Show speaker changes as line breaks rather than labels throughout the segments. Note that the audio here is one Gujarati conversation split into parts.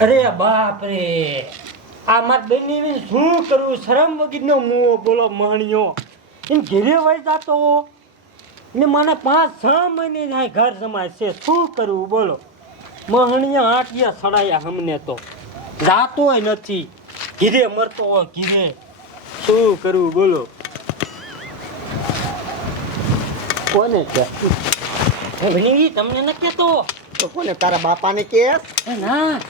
અરે બાપ રે આ માર બેની શું કરવું શરમ વગરનો મુઓ બોલો મહણિયો એમ ઘેરે વળી જાતો ને મને પાંચ છ મહિને જાય ઘર જમાય છે. શું કરવું બોલો. મહણિયા આટિયા સડાયા અમને તો. જાતોય નથી. ઘીરે મરતો હોય ઘીરે. શું કરવું બોલો. કોને કે? તમને ન કહેતો?
તો કોને તારા બાપાને ને
કે ના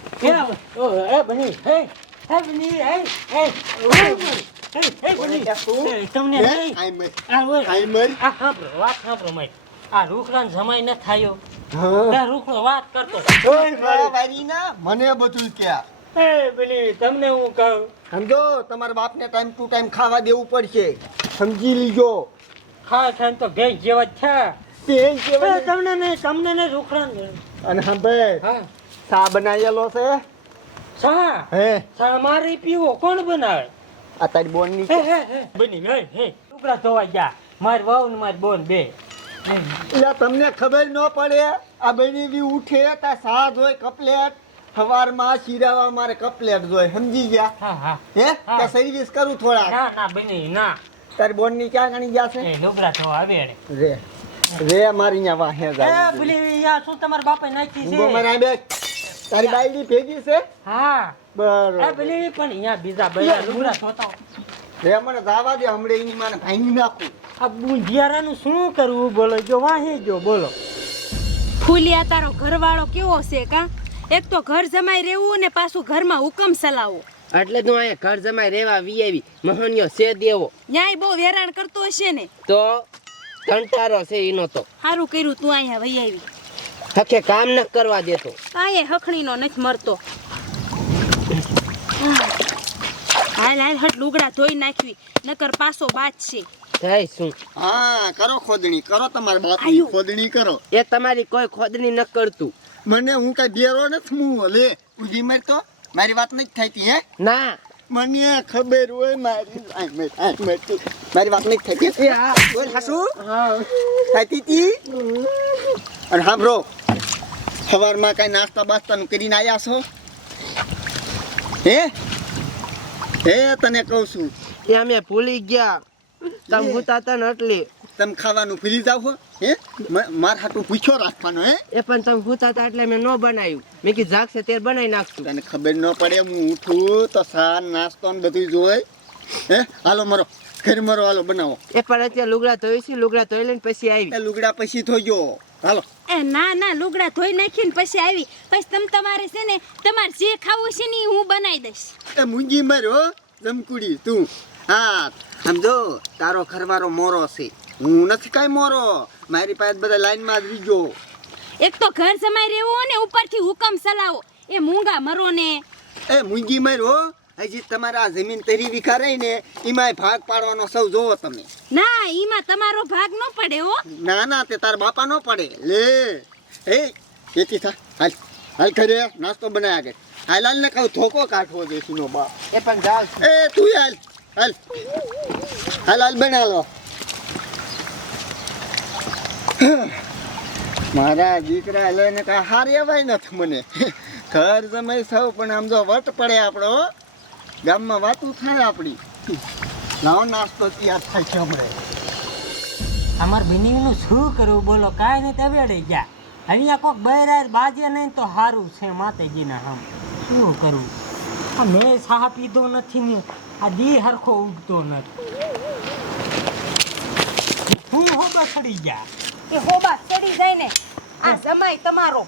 ઓ એ બની હે હે બની હે હે તમને
હે?
રૂખડો
મને બધું ક્યાં
તમને કહું.
સમજો તમારા બાપને ટાઈમ ટુ ટાઈમ ખાવા દેવું પડશે. સમજી લીજો.
ખા ખાય તો ભેંસ જેવા જ
કહેવાય.
તમને નહીં તમને નહીં રૂખડાને
અને સાંભળ
હા.
સા બનાવેલો છે?
સા?
હે.
સા મારી પીવો કોણ બનાવે?
આ તારી
હે હે બની હે હે. ટુકડા ધોવા ગયા. માર વહુ ને માર બોન બે.
એટલે તમને ખબર ન પડે આ બની બી ઉઠે તા સા જોઈ કપલેટ સવારમાં શીરાવા મારે કપલેટ જોય સમજી ગયા?
હા હા.
હે?
હા.
કે સર્વિસ કરું થોડા
ના ના બની ના.
તારી બોનની ક્યાં ગણી ગયા છે?
એ લુગડા ધોવા આવે
રે રે મારી અહીંયા વાહે
એ
જાય
યા શું તમારા બાપે નાખી
ઊંઘો
છે?
મારા બે તારી બાયડી ભેગી છે?
હા. એ
આ
પેલી પણ અહીંયા બીજા બધા લુગડા ધોતા
રે મને દાવા દે હમણે એની માને ભાંગી નાખું.
આ બુંધિયારાનું શું કરવું? બોલો જો વાહી જો બોલો.
ફૂલિયા તારો ઘરવાળો કેવો છે કા? એક તો ઘર જમાઈ રહેવું ને પાછું ઘરમાં હુકમ ચલાવવો
એટલે તું અહીંયા ઘર જમાઈ રેવા વી આવી મહણિયો છે દેવો.
ન્યાય બહુ વેરાણ કરતો હશે ને.
તો કંટારો છે એનો તો.
સારું કર્યું તું અહીંયા વહી આવી.
હકે કામ ન કરવા દેતો.
કાંઈ હખણીનો નથી મરતો. હાલ હાલ હટ લુગડા ધોઈ નાખવી નકર પાછો બાદ છે.
થાય શું?
હા કરો ખોદણી કરો તમારે બાપની ખોદણી કરો.
એ તમારી કોઈ ખોદણી ન કરતું.
મને હું કઈ બેરો નથી મું લે ઉજી માર તો મારી વાત નથી થઈતી હે?
ના.
મને ખબર હોય મારી મર, વાત નથી થઈતી
એ હા.
બોલ હાસુ.
હા.
થઈતી તી? અને સાંભળો સવારમાં કઈ નાસ્તા બાસ્તાનું કરીને આવ્યા છો? હે? હે તને કહું છું.
એ અમે ભૂલી ગયા. તમે હુતાતા ને એટલે.
તમે ખાવાનું ભૂલી જાવ હો. હે? માર હાટું પૂછ્યો રાખવાનો હે?
એ પણ તમે હુતાતા એટલે મેં ન બનાવ્યું મેં કીધું જાગશે ત્યારે બનાવી નાખશું.
તને ખબર ન પડે હું ઉઠું તો સાર નાસ્તો ને બધું જોઈ. હે? હાલો મરો ઘર મરો હાલો બનાવો.
એ પણ અત્યારે લુગડા ધોઈ છે લુગડા ધોઈ લઈને પછી આવી.
એ લુગડા પછી ધોજો. હાલો.
એ ના ના લુગડા ધોઈ નાખીને પછી આવી. પછી તમ તમારે છે ને તમારે જે ખાવું છે ને હું બનાવી દઈશ.
એ મુંજી મારો જમકુડી તું. હા સમજો તારો ઘરવાળો મોરો છે. હું નથી કાંઈ મોરો. મારી પાસે બધા લાઈનમાં જ રીજો
એક તો ઘર સમાય રહેવું ને ઉપરથી હુકમ ચલાવો. એ મૂંગા મરો ને
એ મૂંગી મરો હજી તમારા જમીન તરી વિખા રહી ને એમાંય ભાગ પાડવાનો સૌ જોવો તમે.
ના એમાં તમારો ભાગ ન પડે હો.
ના ના તે તાર બાપા નો પડે. લે. એ કેતી થા. હાલ હાલ કરે નાસ્તો બનાય આગળ. હાલ હાલ ને કહું ધોકો કાઢવો દેશી નો બાપ.
એ પણ જાવ
એ તું હાલ હાલ. હાલ હાલ બના લો. મારા દીકરા લઈને કાંઈ હારી અવાય નથી મને. ઘર જમાઈ સૌ પણ આમ જો વટ પડે આપણો ગામમાં વાતું થાય આપણી. લાવો નાસ્તો તૈયાર થાય છે હમણાં.
અમાર બનીનું શું કરવું બોલો કાંઈ નહીં તવેડે ગયા. અહીંયા કોક બૈરાર બાજે નહીં તો સારું છે માતાજીના હમ. શું કરવું આ મેં સાહ પીધો નથી ને આ દી હરખો ઉગતો નથી. હું હોબા ચડી ગયા?
એ હોબા ચડી જાય ને આ જમાય તમારો.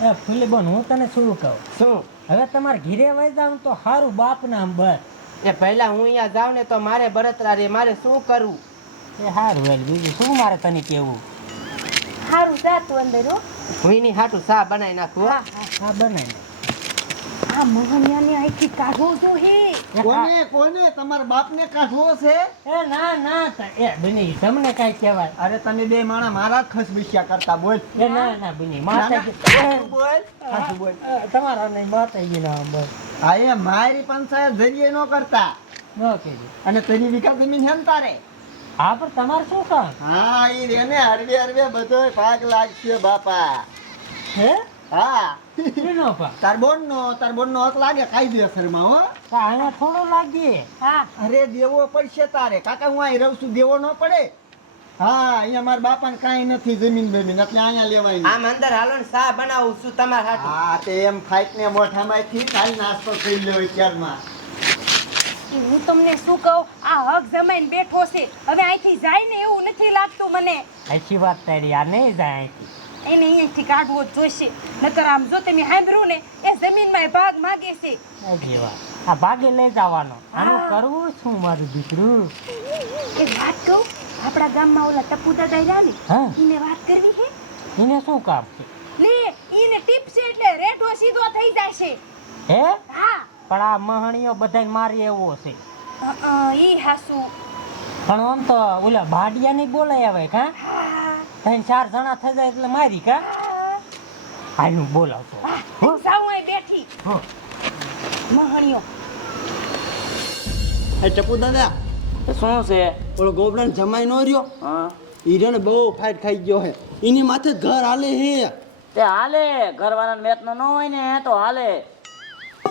એ ફૂલીબોન હું તને શું કહું?
શું?
હવે તમારે ઘીરે વહી જાઉં તો સારું બાપના નામ બસ
એ પહેલા હું અહીંયા જાઉં ને તો મારે બળતરા રે મારે શું કરવું
એ સારું વેલ બીજું શું મારે તને કેવું
સારું જાતું અંદર હું.
એની હાટું સા બનાવી નાખું હો.
હા બનાય
આ મોહનિયાને અહીંથી કાઢવો તો હે
કોને કોને? તમારા બાપને કાઢવો છે?
એ ના ના એ બની તમને કાઈ કહેવાય?
અરે તમે બે માણા મારા ખસબિસ્યા કરતા બોલ.
એ ના ના બની માતાજી
બોલ. સાચું બોલ.
તમારા નહીં માતાજીના ના બોલ.
હા એ મારી પંચાયત જરીએ નો કરતા.
ઓકે
અને તેની વિકાસ જમીન છે ને તારે?
હા પણ તમારે શું કામ?
હા એ રેને હરવે હરવે બધો ભાગ લાગશે બાપા.
હે?
હા.
એનો પા
તાર બોન નો તાર બોન નો હક લાગે કાયદેસરમાં હો.
અહીંયા થોડો લાગે.
હા.
અરે દેવો પડશે તારે. કાકા હું અહીં રહું છું દેવો ન પડે. હા અહીંયા મારા બાપાને કાંઈ નથી જમીન બમીન એટલે અહીંયા લેવાય
આમ અંદર હાલો ને સા બનાવું છું તમારા હાટુ.
હા તે એમ ફાઈટ ને મોઢામાંથી કાલ નાસ્તો કરી લ્યો અત્યારમાં
હું તમને શું કહું? આ હક જમાઈને બેઠો છે. હવે અહીંથી જાય ને એવું નથી લાગતું મને.
સાચી વાત તારી આ નહીં જાય અહીંથી.
એને અહીંયાથી કાઢવો જ જોઈશે. નકર આમ જો તમે સાંભળ્યું ને એ જમીનમાં એ ભાગ માગે છે.
આ ભાગે લઈ જવાનો. આનું કરવું શું મારું દીકરું?
એક વાત કહું આપણા ગામમાં ઓલા ટપુ દાદા રહ્યા ને એને વાત કરવી છે?
એને શું કામ છે?
લે એને ટીપ છે એટલે રેડો સીધો થઈ જશે.
હે?
હા.
પણ આ મહણીઓ બધાને મારી એવો છે.
ઈ હાસુ.
પણ આમ તો ઓલા ભાડિયા ની બોલાય આવે
હા.
ત્રણ ચાર જણા થઈ જાય એટલે મારી કા? આનું બોલાવતો. હું
સાવ અહીં બેઠી.
હો?
મહણીઓ.
એ ટપુ દાદા
શું છે?
ઓલો ગોબરાને જમાઈ નો રહ્યો?
હા?
ઈ ને બહુ ફાઈટ ખાઈ ગયો હે. એની માથે ઘર હાલે હે.
તે હાલે. ઘરવાળાને મેતનો ન હોય ને તો હાલે.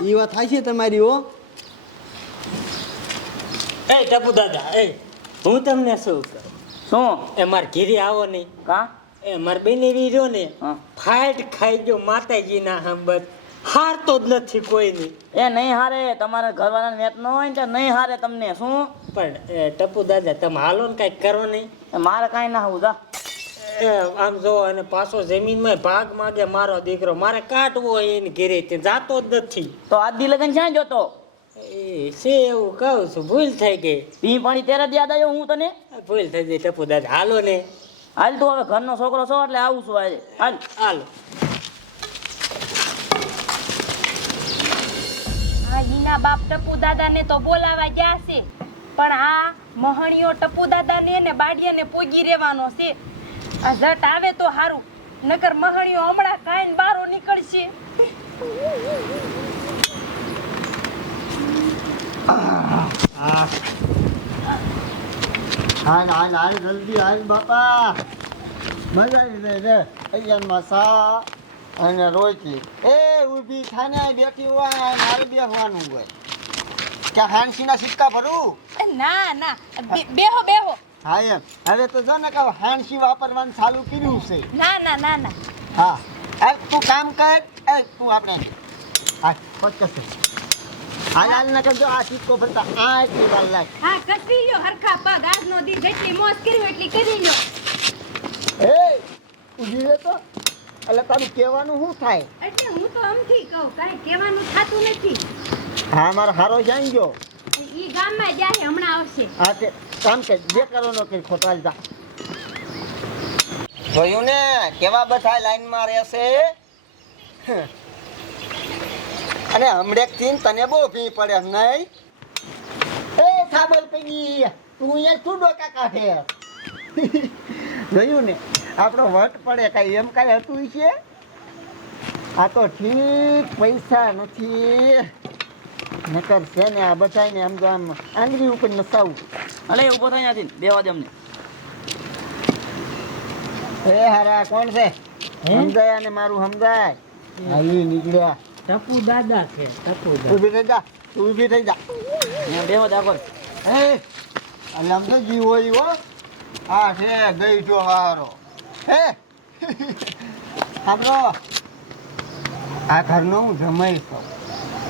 ઈ વાત થાય છે તમારી હો?
એ ટપુ દાદા એ હું તમને શું કહું?
શું?
એ માર ઘીરી આવો નહીં
કા?
એ માર બેને વીરો ને
હા.
ફાઇટ ખાઈ ગયો માતાજીના હંબત હારતો જ નથી કોઈની.
એ નહીં હારે તમારે ઘરવાળાને વેત ન હોય ને નહીં હારે તમને શું?
પણ એ ટપુ દાદા તમે હાલો ને કાંઈક કરો નહીં
એ મારે કાંઈ ના હોવું જા.
એ આમ જો અને પાછો જમીનમાં ભાગ માગે મારો દીકરો. મારે કાઢવો એની ઘેરે તે જાતો જ નથી.
તો આજ દી લગન ક્યાં જોતો
છે એવું કહું છું ભૂલ થઈ ગઈ.
પી પાણી ત્યારે યાદ આવ્યો હું તને?
ભૂલ થઈ ગઈ ટપુ દાદા હાલો ને.
હાલ તું હવે ઘરનો છોકરો છો એટલે આવું છું આજે. હાલ.
હાલો.
આ ઈના બાપ ટપુ દાદાને તો બોલાવા ગયા છે પણ આ મહણીઓ ટપુ દાદાને ને બાડિયાને પૂગી રહેવાનો છે. આ જટ આવે તો સારું નકર મહણીઓ હમણાં કાઈન બારો નીકળશે.
હાલ હાલ હાલ જલ્દી હાલ બાપા. મજા આવી રે. અહીંયામાં સા અને રોટલી એ ઊભી થાને બેઠી હોય મારે બેસવાનું હોય. ત્યાં હાંસીના સિક્કા ભરું?
એ ના ના. બેહો બેહો.
હા એમ. હવે તો જો ને કહું હાંસી વાપરવાનું ચાલુ કર્યું છે.
ના ના ના ના.
હા. તું કામ કર. એ તું આપણે. હા પચકસ હાલ ન કરજો આ સિક્કો એટલી વાર લાગ.
હા કસરી લ્યો હરખા પગ આજનો દી જેટલી મોજ કરી એટલી કરી લ્યો.
એ ઊભી રહે તો. એટલે તારું કહેવાનું શું થાય?
એટલે હું તો અમથી કહું કાંઈ કહેવાનું થાતું નથી.
હા મારો હારો જાઈ ગયો.
ઈ ગામમાં જાય હમણાં આવશે.
હા તે કામ કે જે કરો નો કઈ ખોટાલ જા. જોયું ને કેવા બધા લાઈનમાં રહેશે? અને હમણાં થી તને બહુ ભી પડે નહીં? એ સાબલ પૈકી તું અહીંયા શું ડોકા કાઢે? જોયું ને? આપણો વટ પડે કઈ એમ કઈ હતું છે? આ તો ઠીક પૈસા નથી. નકર છે ને આ બધાને આમ તો આમ આંગળી ઉપર નસાવું.
અલે ઊભો થાય ત્યાંથી બેવા દે અમને.
એ હારા કોણ છે? સમજાય અને મારું સમજાય? હાલી નીકળ્યા.
ટપુ દાદા છે ટપુ દાદા.
ઊભી થઈ જા તું ઊભી થઈ જા.
ને આગળ.
એ એટલે આમ તો જીવો જીવો. આ છે ગઈ જો હારો હે? સાંભળો. આ ઘરનો હું જમાઈ છું.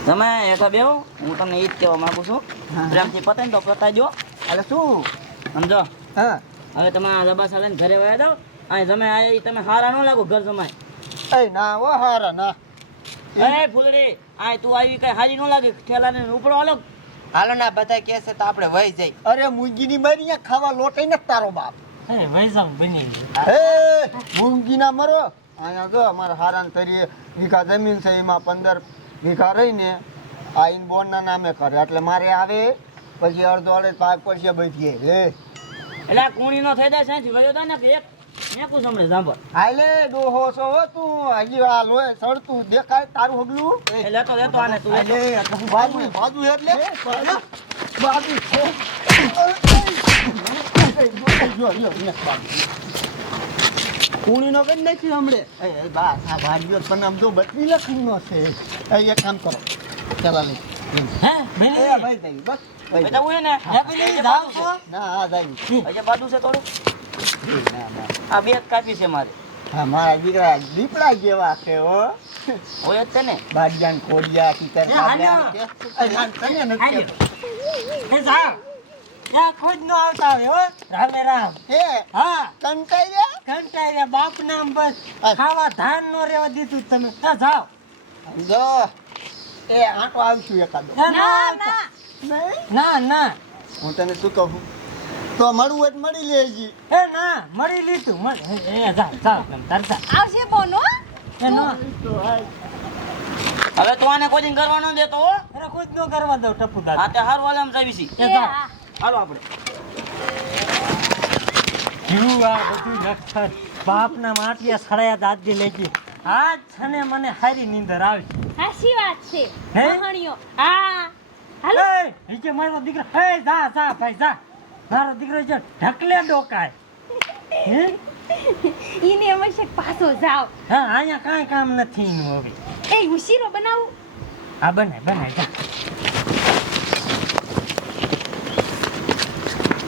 તમે હેઠા બેહો હું તમને એ જ કહેવા માંગુ છું.
હા.
પ્રેમથી પતાય ને તો પતાઈ દો
એટલે શું?
સમજો?
હા.
હવે તમે આ લબાસા લઈને ઘરે વયા જાઓ. અહીં તમે આ તમે હારા ન લાગો ઘર જમાય.
એ ના હો હારા ના.
એ ફૂલડી આ તું આવી કઈ હારી ન લાગે ઠેલાને ઉપડો અલગ
હાલો ના બધા કે છે તો આપણે વહી જઈ.
અરે મૂંગીની મારી અહીંયા ખાવા લોટે ને તારો બાપ.
અરે વૈષ્ણવ બની
હે મુંગી ના મરો. અહીંયા જો અમારા હારાન તરીએ વીઘા જમીન છે એમાં પંદર વીઘા રહીને આ ઇન બોર્ડના નામે કરે. એટલે મારે આવે પછી અડધો અડધ પાક પડશે બધી હે.
એટલે કુણી નો થઈ જાય સાંજથી વયો ને કે એક.
હાલે ડોહો છો હો તું. હજી આ લોહે સડતું દેખાય તારું હગલું.
એ લેતો લેતો આને તું
હાલે બાજુ બાજુ એટલે. બાજુ. છે. જો, જો, જો. કુણીનો કરી નાખ્યું હમણે. એ આ ભાગ્યો પણ આમ તો બત્રી લખણીનો છે. એ એક કામ કરો. ચાલો
હે ભાઈ
ભાઈ બસ
હે ને.
હે. ભાઈ જાવ છો?
ના હા જાય.
બાજુ છે થોડું.
ના ના
આ બે જ કાપી છે મારે.
હા મારા દીકરા દીપડા જેવા છે હો.
હોય જ ને.
ટીચર
એ હાલ્યો.
તને નથી.
એ જાવ ત્યાં ખુદ નો આવતા હોય હો. રામે રામ.
હે?
હા.
કંટાઈ ગયા
કંટાઈ રે બાપ નામ બસ. ખાવા ધાન નો રેવા દીધું તમે. એ જાવ
જો એ આંટો આવશું એકાદો.
ના ના.
ના ના.
હું તને શું કહું? તો મળવું હોય મળી લેજી.
એ ના મળી લીધું. મળ- એ જા જાવ તમ તરતા
આવશે બોનો?
એ નો.
હવે તો આને કોઈ કરવાનો કરવા ન દેતો હો.
અરે ખુદ નો કરવા દો ટપુ
આ
દાદા
તે હાર હાલ આમ જાવી છી
એ જા.
હા.
હાલો આપણે.
જીવ આ બધું નક્ષર બાપના માટિયા સડાયા દાદી લઈ ગઈ આજ છને મને હારી નીંદર આવી.
હાસી વાત છે.
હે?
મહણીયો હા. હાલો.
એ કે મારો દીકરો. એ જા જા ભાઈ જા. મારો દીકરો છે ઢકલે ડોકાય. હે?
ઈને હંમેશા પાછો જાવ
હા અહીંયા કાંઈ કામ નથી હવે.
એ હું શીરો બનાવું.
હા બને બને જા.